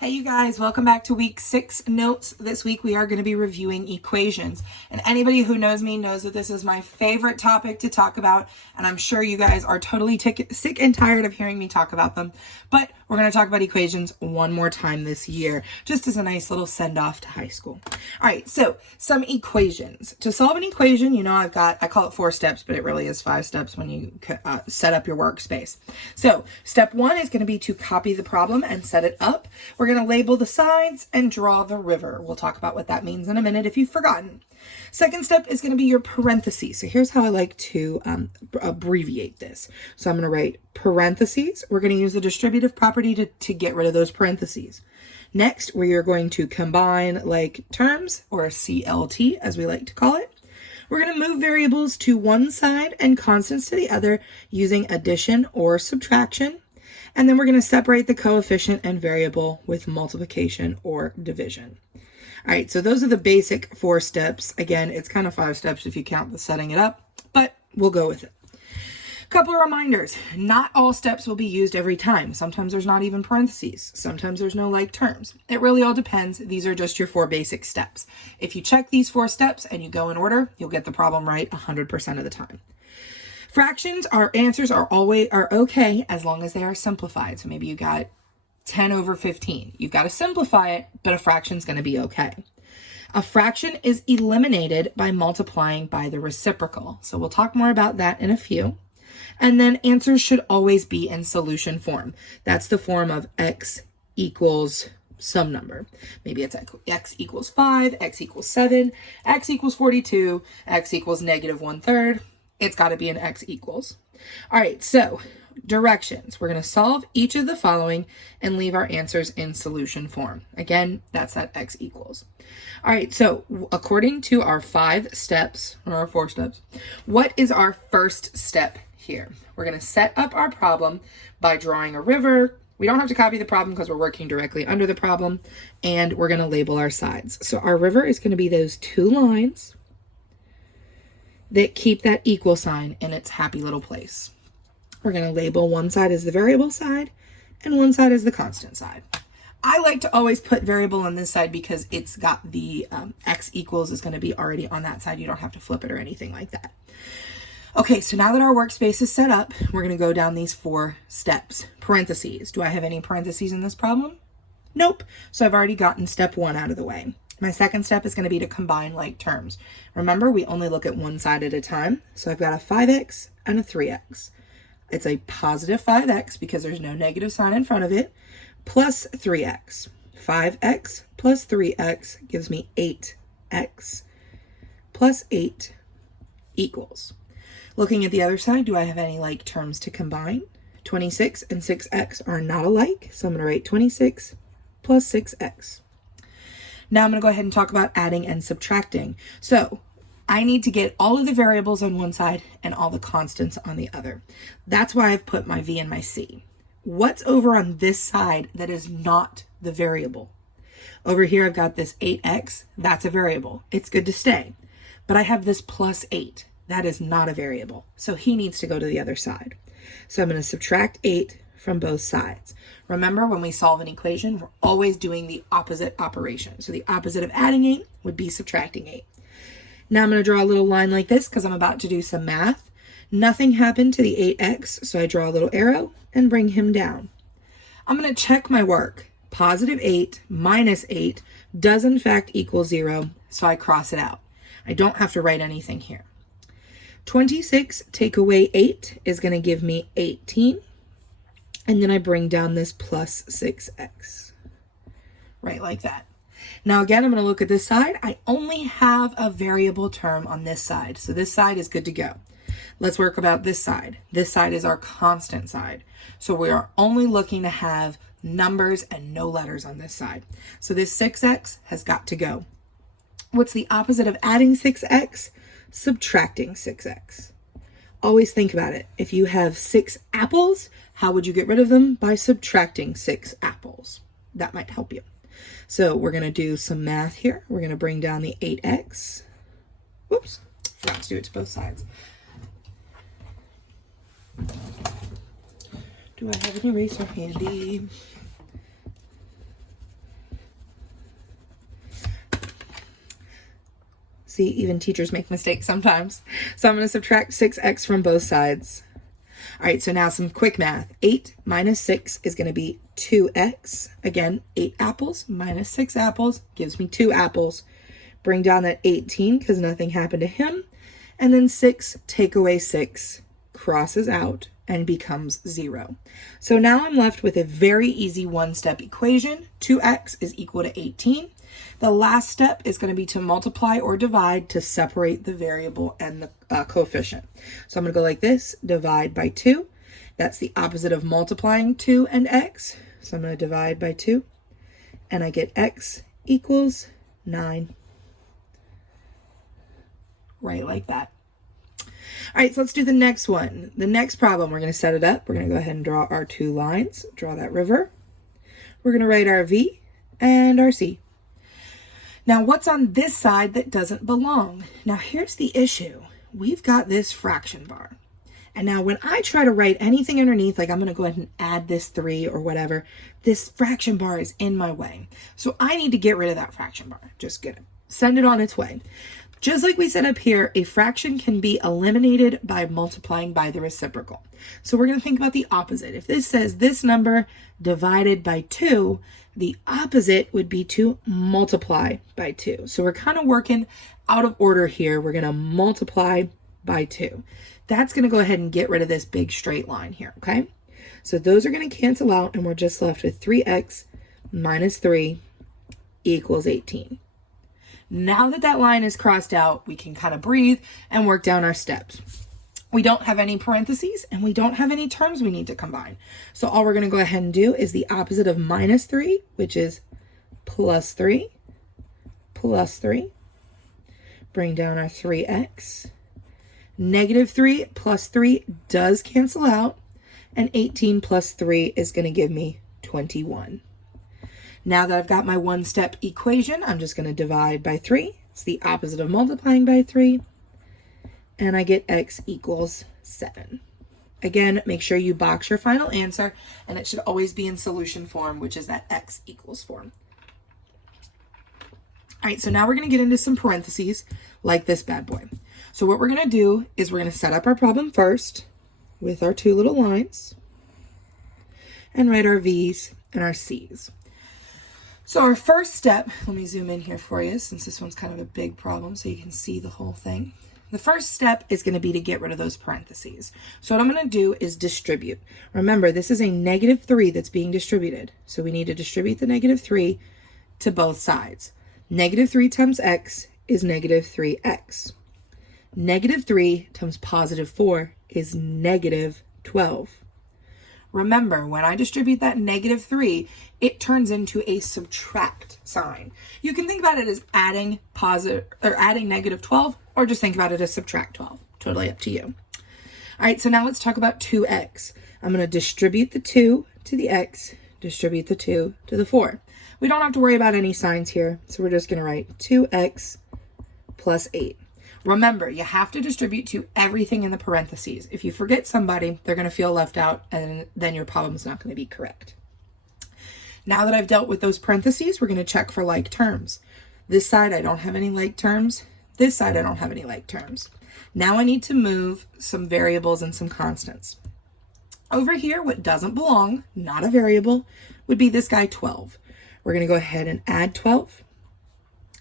Hey you guys, welcome back to week 6 notes. This week we are going to be reviewing equations. And anybody who knows me knows that this is my favorite topic to talk about. And I'm sure you guys are totally sick and tired of hearing me talk about them. But we're going to talk about equations one more time this year, just as a nice little send off to high school. All right, so some equations. To solve an equation, you know, I call it 4 steps, but it really is 5 steps when you set up your workspace. So step 1 is going to be to copy the problem and set it up. We're going to label the sides and draw the river. We'll talk about what that means in a minute if you've forgotten. Second step is going to be your parentheses. So here's how I like to abbreviate this. So I'm going to write parentheses. We're going to use the distributive property to get rid of those parentheses. Next, we are going to combine like terms, or CLT as we like to call it. We're going to move variables to one side and constants to the other using addition or subtraction. And then we're going to separate the coefficient and variable with multiplication or division. All right, so those are the basic 4 steps. Again, it's kind of 5 steps if you count the setting it up, but we'll go with it. Couple of reminders. Not all steps will be used every time. Sometimes there's not even parentheses. Sometimes there's no like terms. It really all depends. These are just your 4 basic steps. If you check these 4 steps and you go in order, you'll get the problem right 100% of the time. Fractions, our answers are okay as long as they are simplified. So maybe you got 10 over 15. You've got to simplify it, but a fraction is going to be okay. A fraction is eliminated by multiplying by the reciprocal. So we'll talk more about that in a few. And then answers should always be in solution form. That's the form of x equals some number. Maybe it's x equals 5, x equals 7, x equals 42, x equals negative 1/3. It's got to be an x equals. All right, so directions. We're going to solve each of the following and leave our answers in solution form. Again, that's that x equals. All right, so according to our 5 steps, or our 4 steps, what is our first step here? We're going to set up our problem by drawing a river. We don't have to copy the problem because we're working directly under the problem, and we're going to label our sides. So our river is going to be those 2 lines that keep that equal sign in its happy little place. We're going to label one side as the variable side and one side as the constant side. I like to always put variable on this side because it's got the x equals is going to be already on that side. You don't have to flip it or anything like that. Okay, so now that our workspace is set up, we're going to go down these 4 steps. Parentheses. Do I have any parentheses in this problem? Nope. So I've already gotten step 1 out of the way. My second step is going to be to combine like terms. Remember, we only look at one side at a time. So I've got a 5x and a 3x. It's a positive 5x because there's no negative sign in front of it, plus 3x. 5x plus 3x gives me 8x plus 8 equals. Looking at the other side, do I have any like terms to combine? 26 and 6x are not alike, so I'm going to write 26 plus 6x. Now I'm going to go ahead and talk about adding and subtracting. So I need to get all of the variables on one side and all the constants on the other. That's why I've put my v and my c. What's over on this side that is not the variable? Over here I've got this 8x. That's a variable. It's good to stay. But I have this plus 8. That is not a variable. So he needs to go to the other side. So I'm going to subtract 8 from both sides. Remember, when we solve an equation, we're always doing the opposite operation. So the opposite of adding 8 would be subtracting 8. Now I'm going to draw a little line like this because I'm about to do some math. Nothing happened to the 8x, so I draw a little arrow and bring him down. I'm going to check my work. Positive 8 minus 8 does in fact equal 0, so I cross it out. I don't have to write anything here. 26 take away 8 is going to give me 18. And then I bring down this plus 6x, right like that. Now again, I'm going to look at this side. I only have a variable term on this side, so this side is good to go. Let's work about this side. This side is our constant side. So we are only looking to have numbers and no letters on this side. So this 6x has got to go. What's the opposite of adding 6x? Subtracting 6x. Always think about it. If you have 6 apples, how would you get rid of them? By subtracting 6 apples. That might help you. So we're going to do some math here. We're going to bring down the 8x. Whoops, forgot to do it to both sides. Do I have an eraser handy? See, even teachers make mistakes sometimes. So I'm going to subtract 6x from both sides. All right, so now some quick math. 8 minus 6 is going to be 2x. Again, 8 apples minus 6 apples gives me 2 apples. Bring down that 18 because nothing happened to him. And then 6, take away 6, crosses out and becomes 0. So now I'm left with a very easy one-step equation. 2x is equal to 18. The last step is going to be to multiply or divide to separate the variable and the coefficient. So I'm going to go like this, divide by 2. That's the opposite of multiplying 2 and x. So I'm going to divide by 2, and I get x equals 9. Right like that. All right, so let's do the next one. The next problem, we're going to set it up. We're going to go ahead and draw our 2 lines, draw that river. We're going to write our V and our C. Now, what's on this side that doesn't belong? Now, here's the issue. We've got this fraction bar. And now when I try to write anything underneath, like I'm going to go ahead and add this 3 or whatever, this fraction bar is in my way. So I need to get rid of that fraction bar. Just send it on its way. Just like we said up here, a fraction can be eliminated by multiplying by the reciprocal. So we're going to think about the opposite. If this says this number divided by 2, the opposite would be to multiply by 2. So we're kind of working out of order here. We're going to multiply by 2. That's going to go ahead and get rid of this big straight line here, okay? So those are going to cancel out, and we're just left with 3x minus 3 equals 18. Now that that line is crossed out, we can kind of breathe and work down our steps. We don't have any parentheses and we don't have any terms we need to combine. So all we're going to go ahead and do is the opposite of minus 3, which is plus 3, plus 3. Bring down our 3x. Negative 3 plus 3 does cancel out, and 18 plus 3 is going to give me 21. Now that I've got my one-step equation, I'm just going to divide by 3. It's the opposite of multiplying by 3. And I get x equals 7. Again, make sure you box your final answer, and it should always be in solution form, which is that x equals form. All right, so now we're going to get into some parentheses like this bad boy. So what we're going to do is we're going to set up our problem first with our 2 little lines and write our V's and our C's. So our first step, let me zoom in here for you since this one's kind of a big problem so you can see the whole thing. The first step is going to be to get rid of those parentheses. So what I'm going to do is distribute. Remember, this is a negative 3 that's being distributed. So we need to distribute the negative 3 to both sides. Negative 3 times x is negative 3x. Negative 3 times positive 4 is negative 12. Remember, when I distribute that negative 3, it turns into a subtract sign. You can think about it as adding negative 12, or just think about it as subtract 12. Totally up to you. All right, so now let's talk about 2x. I'm going to distribute the 2 to the x, distribute the 2 to the 4. We don't have to worry about any signs here, so we're just going to write 2x plus 8. Remember, you have to distribute to everything in the parentheses. If you forget somebody, they're going to feel left out, and then your problem's not going to be correct. Now that I've dealt with those parentheses, we're going to check for like terms. This side, I don't have any like terms. This side, I don't have any like terms. Now I need to move some variables and some constants. Over here, what doesn't belong, not a variable, would be this guy 12. We're going to go ahead and add 12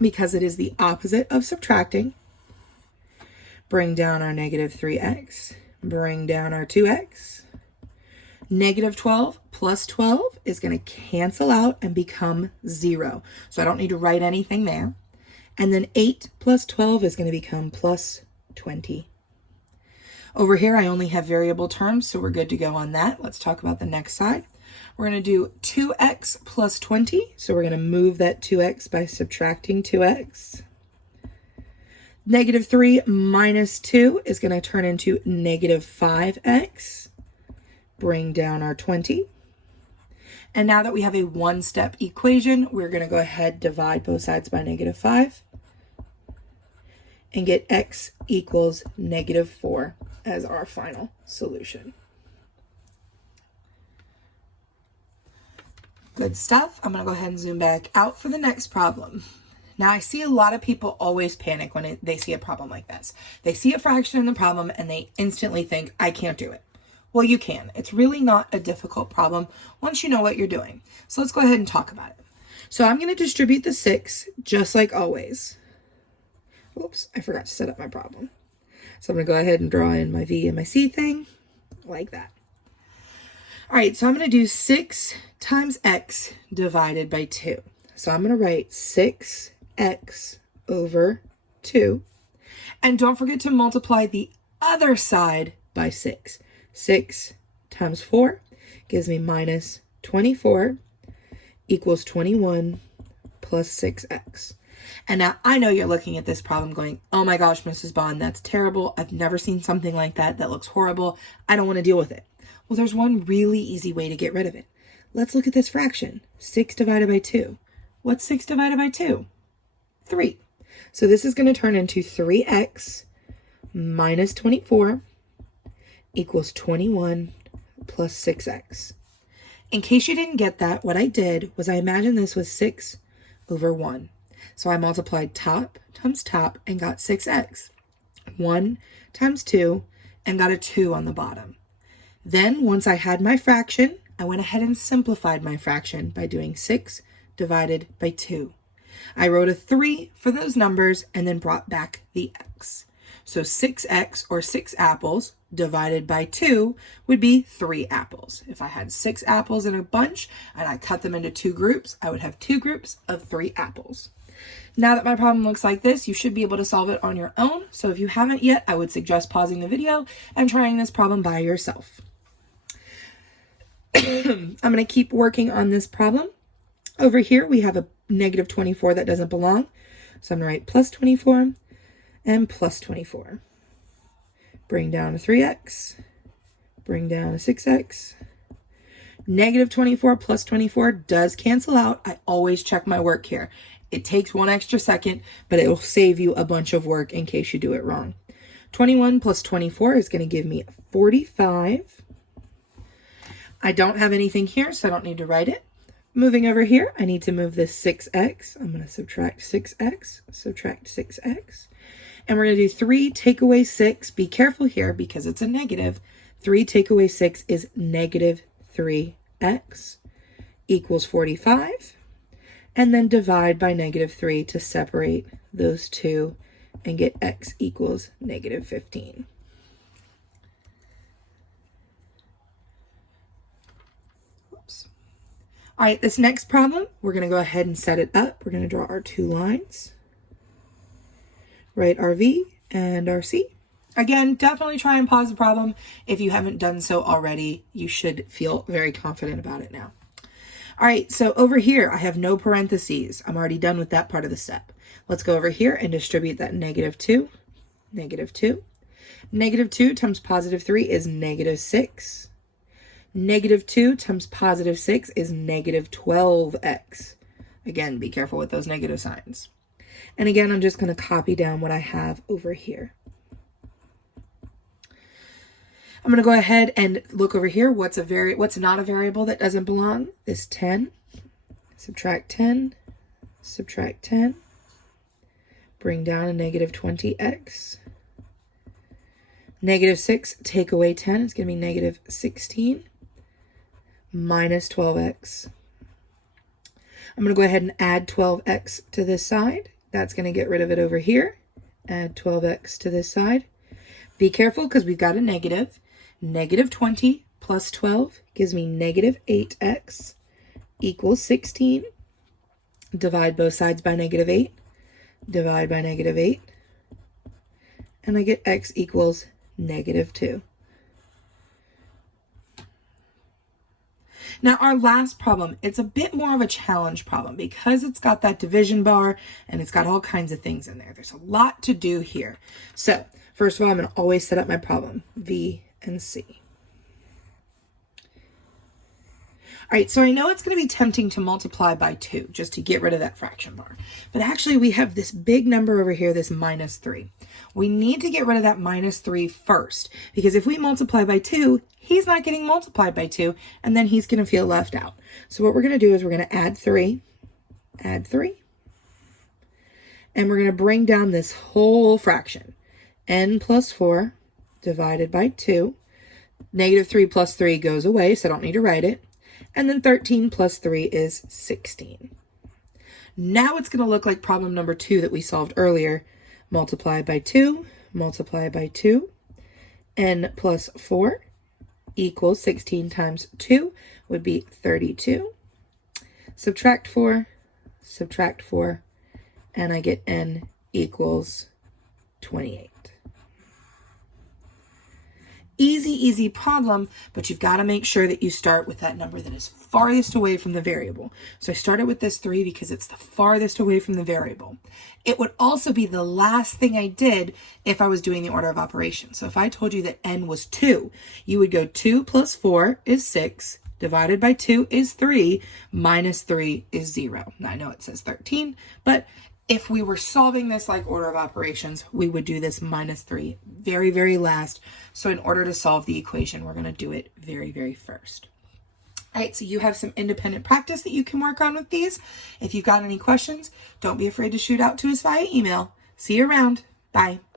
because it is the opposite of subtracting. Bring down our negative 3x, bring down our 2x. Negative 12 plus 12 is going to cancel out and become 0. So I don't need to write anything there. And then 8 plus 12 is going to become plus 20. Over here, I only have variable terms, so we're good to go on that. Let's talk about the next side. We're going to do 2x plus 20. So we're going to move that 2x by subtracting 2x. Negative 3 minus 2 is going to turn into negative 5x. Bring down our 20. And now that we have a one-step equation, we're going to go ahead, divide both sides by negative 5. And get x equals negative 4 as our final solution. Good stuff. I'm going to go ahead and zoom back out for the next problem. Now, I see a lot of people always panic when they see a problem like this. They see a fraction in the problem and they instantly think, I can't do it. Well, you can. It's really not a difficult problem once you know what you're doing. So let's go ahead and talk about it. So I'm going to distribute the 6 just like always. Oops, I forgot to set up my problem. So I'm going to go ahead and draw in my V and my C thing like that. All right, so I'm going to do 6 times x divided by 2. So I'm going to write 6x over 2. And don't forget to multiply the other side by 6. 6 times 4 gives me minus 24 equals 21 plus 6x. And now I know you're looking at this problem going, oh my gosh, Mrs. Bond, that's terrible. I've never seen something like that. That looks horrible. I don't want to deal with it. Well, there's one really easy way to get rid of it. Let's look at this fraction. 6 divided by 2. What's 6 divided by 2? 3. So this is going to turn into 3x minus 24 equals 21 plus 6x. In case you didn't get that, what I did was I imagined this was 6 over 1. So I multiplied top times top and got 6x. 1 times 2 and got a 2 on the bottom. Then once I had my fraction, I went ahead and simplified my fraction by doing 6 divided by 2. I wrote a 3 for those numbers and then brought back the x. So 6x or 6 apples divided by 2 would be 3 apples. If I had 6 apples in a bunch and I cut them into 2 groups, I would have 2 groups of 3 apples. Now that my problem looks like this, you should be able to solve it on your own. So if you haven't yet, I would suggest pausing the video and trying this problem by yourself. I'm going to keep working on this problem. Over here, we have a negative 24 that doesn't belong. So I'm going to write plus 24 and plus 24. Bring down a 3x, bring down a 6x. Negative 24 plus 24 does cancel out. I always check my work here. It takes 1 extra second, but it will save you a bunch of work in case you do it wrong. 21 plus 24 is going to give me 45. I don't have anything here, so I don't need to write it. Moving over here, I need to move this 6x. I'm going to subtract 6x, subtract 6x. And we're going to do 3 take away 6. Be careful here because it's a negative. 3 take away 6 is negative 3x equals 45. And then divide by negative 3 to separate those two and get x equals negative 15. Oops. All right, this next problem, we're going to go ahead and set it up. We're going to draw our 2 lines. Write our V and our C. Again, definitely try and pause the problem. If you haven't done so already, you should feel very confident about it now. All right, so over here, I have no parentheses. I'm already done with that part of the step. Let's go over here and distribute that negative 2, negative 2. Negative 2 times positive 3 is negative 6. Negative 2 times positive 6 is negative 12x. Again, be careful with those negative signs. And again, I'm just going to copy down what I have over here. I'm going to go ahead and look over here. What's not a variable that doesn't belong? This 10. Subtract 10. Subtract 10. Bring down a negative 20x. Negative 6, take away 10. It's going to be negative 16 minus 12x. I'm going to go ahead and add 12x to this side. That's going to get rid of it over here. Add 12x to this side. Be careful because we've got a negative. Negative 20 plus 12 gives me negative 8x equals 16. Divide both sides by negative 8. Divide by negative 8. And I get x equals negative 2. Now our last problem, it's a bit more of a challenge problem because it's got that division bar and it's got all kinds of things in there. There's a lot to do here. So first of all, I'm going to always set up my problem, V and C. All right, so I know it's going to be tempting to multiply by 2 just to get rid of that fraction bar. But actually we have this big number over here, this minus 3. We need to get rid of that minus 3 first, because if we multiply by 2, he's not getting multiplied by 2, and then he's going to feel left out. So what we're going to do is we're going to add 3, And we're going to bring down this whole fraction. N plus 4 divided by 2. Negative 3 plus 3 goes away, so I don't need to write it. And then 13 plus 3 is 16. Now it's going to look like problem number 2 that we solved earlier. Multiply by 2, multiply by 2. N plus 4 equals 16 times 2 would be 32. Subtract 4, and I get n equals 28. Easy problem, but you've got to make sure that you start with that number that is farthest away from the variable. So I started with this 3 because it's the farthest away from the variable. It would also be the last thing I did if I was doing the order of operations. So if I told you that n was 2, you would go 2 plus 4 is 6, divided by 2 is 3, minus 3 is 0. Now I know it says 13, but if we were solving this like order of operations, we would do this minus 3 very last. So in order to solve the equation, we're going to do it very first. All right, so you have some independent practice that you can work on with these. If you've got any questions, don't be afraid to shoot out to us via email. See you around. Bye.